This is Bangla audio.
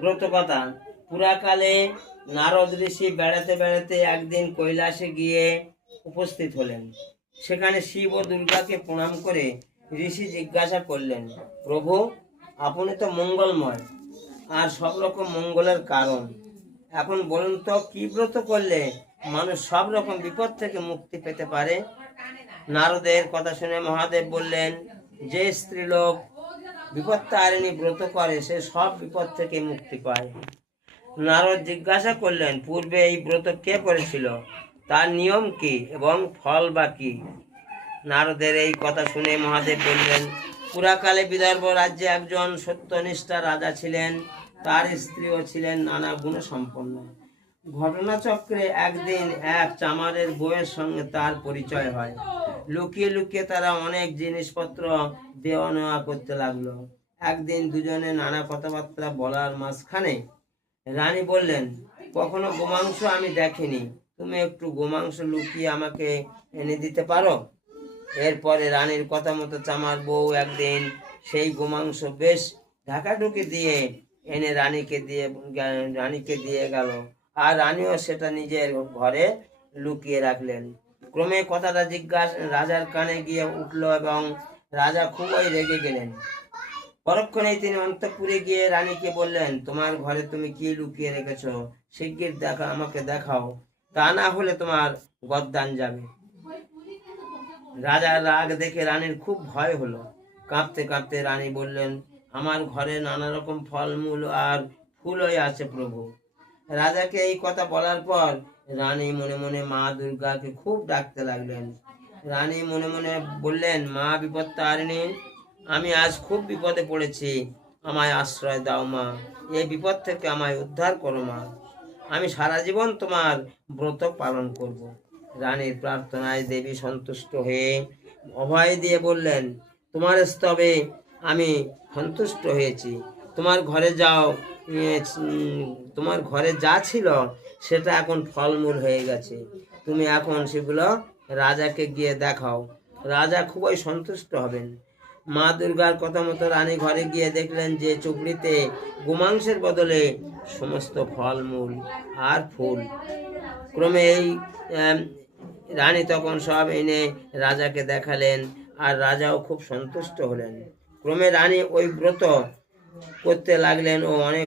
ব্রতকথা। পুরাকালে নারদ ঋষি বেড়াতে বেড়াতে একদিন কৈলাসে গিয়ে উপস্থিত হলেন। সেখানে শিব ও দুর্গাকে প্রণাম করে ঋষি জিজ্ঞাসা করলেন, প্রভু, আপনি তো মঙ্গলময় আর সব রকম মঙ্গলের কারণ। এখন বলুন তো, কি ব্রত করলে মানুষ সব রকম বিপদ থেকে মুক্তি পেতে পারে? নারদের কথা শুনে মহাদেব বললেন, যে স্ত্রীলোক বিপত্তারিণী ব্রত করে সে সব বিপদ থেকে মুক্তি পায়। নারদ জিজ্ঞাসা করলেন, পূর্বে এই ব্রত কে করেছিল, তার নিয়ম কি এবং ফল বা কি? নারদের এই কথা শুনে মহাদেব বললেন, পুরাকালে বিদর্ভ রাজ্যে একজন সত্যনিষ্ঠা রাজা ছিলেন। তার স্ত্রীও ছিলেন নানা গুণসম্পন্ন। ঘটনাচক্রে একদিন এক চামারের বউয়ের সঙ্গে তার পরিচয় হয়। লুকিয়ে লুকিয়ে তারা অনেক জিনিসপত্র দেওয়া নেওয়া করতে লাগলো। একদিন দুজনে নানা কথাবার্তা বলার মাঝখানে রানী বললেন, কখনো গোমাংস আমি দেখিনি, তুমি একটু গোমাংস লুকিয়ে আমাকে এনে দিতে পারো? এরপরে রানীর কথা মতো চামার বউ একদিন সেই গোমাংস বেশ ঢাকাঢুকি দিয়ে এনে রানীকে দিয়ে গেল, আর রানীও সেটা নিজের ঘরে লুকিয়ে রাখলেন। ক্রমে কথাটা রাজার কানে গিয়ে উঠল এবং রাজা খুবই রেগে গেলেন। পরক্ষণেই তিনি অন্তঃপুরে গিয়ে রানীকে বললেন, তোমার ঘরে তুমি কি লুকিয়ে রেখেছো, শিগগির আমাকে দেখাও, তা না হলে তোমার গদ্দান যাবে। রাজার রাগ দেখে রানীর খুব ভয় হলো। কাঁপতে কাঁপতে রানী বললেন, আমার ঘরে নানা রকম ফলমূল আর ফুলই আছে প্রভু। রাজাকে এই কথা বলার পর রানী মনে মনে মা দুর্গাকে খুব ডাকতে লাগলেন। রানী মনে মনে বললেন, মা বিপত্তারিণী, আমি আজ খুব বিপদে পড়েছি, আমায় আশ্রয় দাও মা, এই বিপদ থেকে আমায় উদ্ধার করো মা, আমি সারা জীবন তোমার ব্রত পালন করব। রানীর প্রার্থনায় দেবী সন্তুষ্ট হয়ে অভয় দিয়ে বললেন, তোমার স্তবে আমি সন্তুষ্ট হয়েছি, তোমার ঘরে যাও, তোমার ঘরে যা ছিল সেটা এখন ফলমূল হয়ে গেছে, তুমি এখন সেগুলো রাজাকে গিয়ে দেখাও, রাজা খুবই সন্তুষ্ট হবেন। মা দুর্গার কথা মতো রানী ঘরে গিয়ে দেখলেন যে চুপড়িতে গোমাংসের বদলে সমস্ত ফলমূল আর ফুল। ক্রমে এই রানী তখন সব এনে রাজাকে দেখালেন, আর রাজাও খুব সন্তুষ্ট হলেন। ক্রমে রানী ওই ব্রত করতে লাগলেন ও অনেক